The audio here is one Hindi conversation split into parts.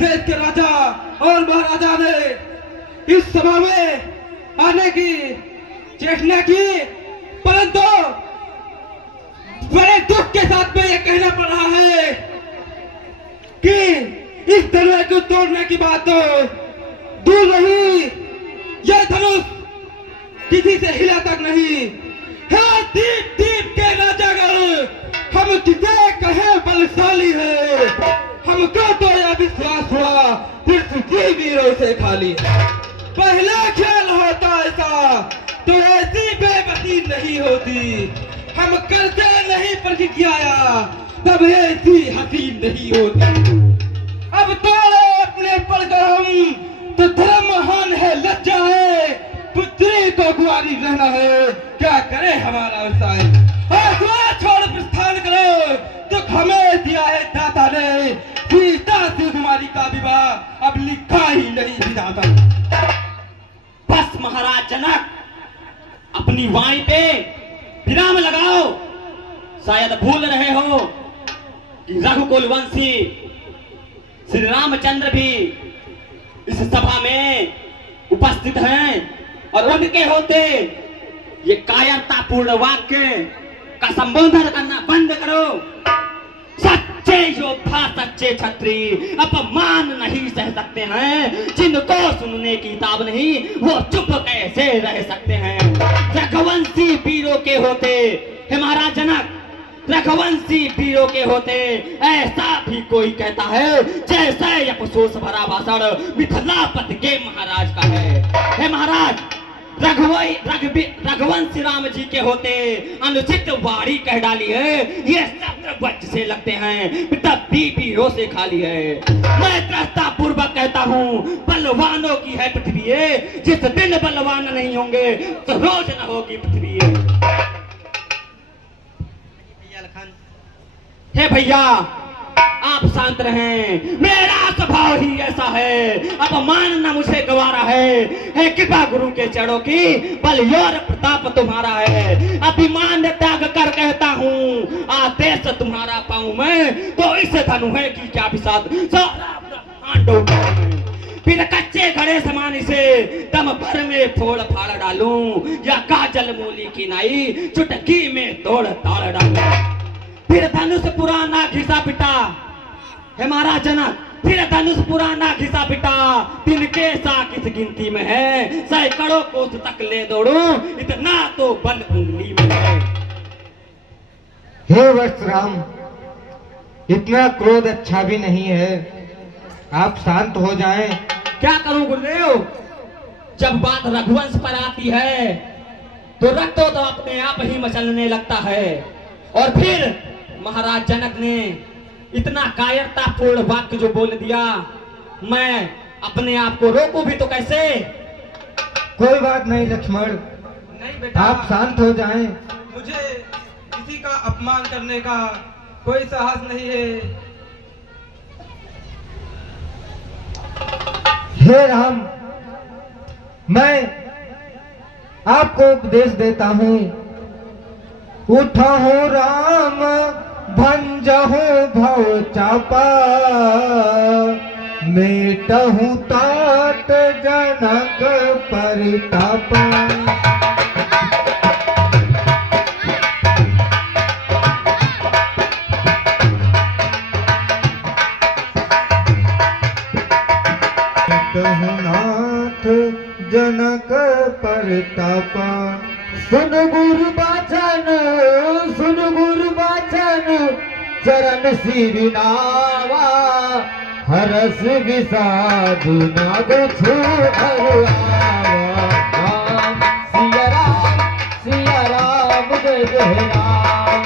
देश के राजा और महाराजा ने इस सभा में आने की चेष्टा की, परंतु बड़े दुख के साथ में यह कहना पड़ रहा है कि इस धनुष को तोड़ने की बात तो दूर रही, यह धनुष किसी से हिला तक नहीं है। दीप दीप के राजागढ़ हम किसे कहे बलशाली है, हमको तो यह विश्वास हुआ पृथ्वी वीरों से खाली। पहला खेल होता ऐसा तो ऐसी बेबसी नहीं होती, हम करते नहीं प्रतिज्ञा तब ऐसी हसीन नहीं होती। अब तो अपने पर हम तो धर्म महान है, लज्जा है, पुत्री को कुंवारी रहना है, क्या करे हमारा व्यवसाय। छोड़ प्रस्थान करो, दुख हमें दिया है दाता ने, सीता से कुमारी का विवाह अब लिखा ही नहीं विधाता। बस महाराज जनक, अपनी वाणी पे विराम लगाओ। शायद भूल रहे हो कि रघुकुल वंशी श्री रामचंद्र भी इस सभा में उपस्थित हैं और उनके होते ये कायरतापूर्ण वाक्य का संबोधन करना बंद करो। सच्चे योद्धा, सच्चे क्षत्रिय अपमान नहीं सह सकते हैं, जिनको सुनने की ताब नहीं वो चुप कैसे रह सकते हैं। रघुवंशी वीरों के होते हे महाराज जनक, रघुवंशी वीरों के होते ऐसा भी कोई कहता है जैसे यह अफसोस भरा भाषण मिथिलापति के महाराज का है। हे महाराज, रघुवंशी राम जी के होते अनुचित वाणी कह डाली है, ये शब्द वज्र से लगते हैं, तब वीरों से खाली है। मैं त्रस्ता पूर्वक कहता हूँ, बलवानों की है पृथ्वी, जिस दिन बलवान नहीं होंगे तो रोज न होगी पृथ्वी। हे भैया, आप शांत रहें, मेरा स्वभाव ही ऐसा है, अपमान न मुझे गवारा है कृपा गुरु के चरणों की, बल और प्रताप तुम्हारा है। अभिमान त्याग कर कहता हूँ, आदेश तुम्हारा पाऊं मैं, तो इस धनु है कि क्या विषाद फिर कच्चे घड़े समान इसे दम भर में फोड़ फाड़ डालूं, या काजल मूली की नाई चुटकी में तोड़ ताड़ डालूं। फिर धनुष पुराना घिसा पिटा, हे महाराज जनक, फिर धनुष पुराना घिसा पिटा, तिनके सा किस गिनती में है, सैकड़ों कोस तक ले दौड़ूं, इतना तो बल उंगली में है। हे वत्स राम, इतना क्रोध अच्छा भी नहीं है, आप शांत हो जाएं। क्या करूं गुरुदेव, जब बात रघुवंश पर आती है तो रक्त तो अपने आप ही मचलने लगता है। और फिर महाराज जनक ने इतना कायरतापूर्ण वाक्य जो बोल दिया, मैं अपने आप को रोकूं भी तो कैसे। कोई बात नहीं लक्ष्मण, नहीं बेटा, आप शांत हो जाएं। मुझे किसी का अपमान करने का कोई साहस नहीं है। हे राम, मैं आपको उपदेश देता हूँ, उठहु राम भंजहु भव चापा, मेटहु तात जनक परितापा। मेटहु नाथ जनक परितापा। सुन गुरु बाचन, सुन गुरु बाचन, चरण सिरनावा, हरस विषाद नाग छू सिया राम जय जय राम।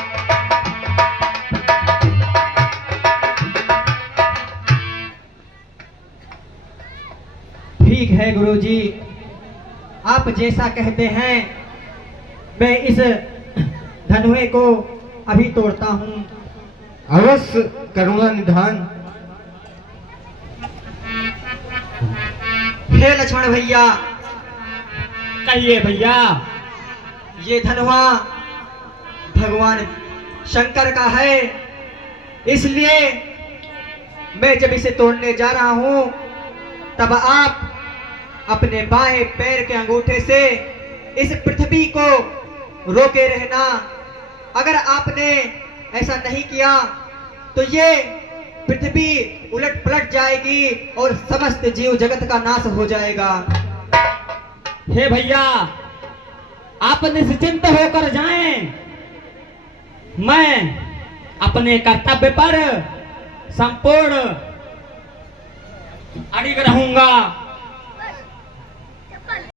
ठीक है गुरुजी, आप जैसा कहते हैं मैं इस धनुए को अभी तोड़ता हूँ। अवश्य करुणा निधान। हे लक्ष्मण भैया, कहिए भैया। ये धनुआ भगवान शंकर का है, इसलिए मैं जब इसे तोड़ने जा रहा हूं तब आप अपने बाएं पैर के अंगूठे से इस पृथ्वी को रोके रहना। अगर आपने ऐसा नहीं किया तो ये पृथ्वी उलट पलट जाएगी और समस्त जीव जगत का नाश हो जाएगा। हे भैया, आप निश्चिंत होकर जाएं, मैं अपने कर्तव्य पर संपूर्ण अड़िग रहूंगा।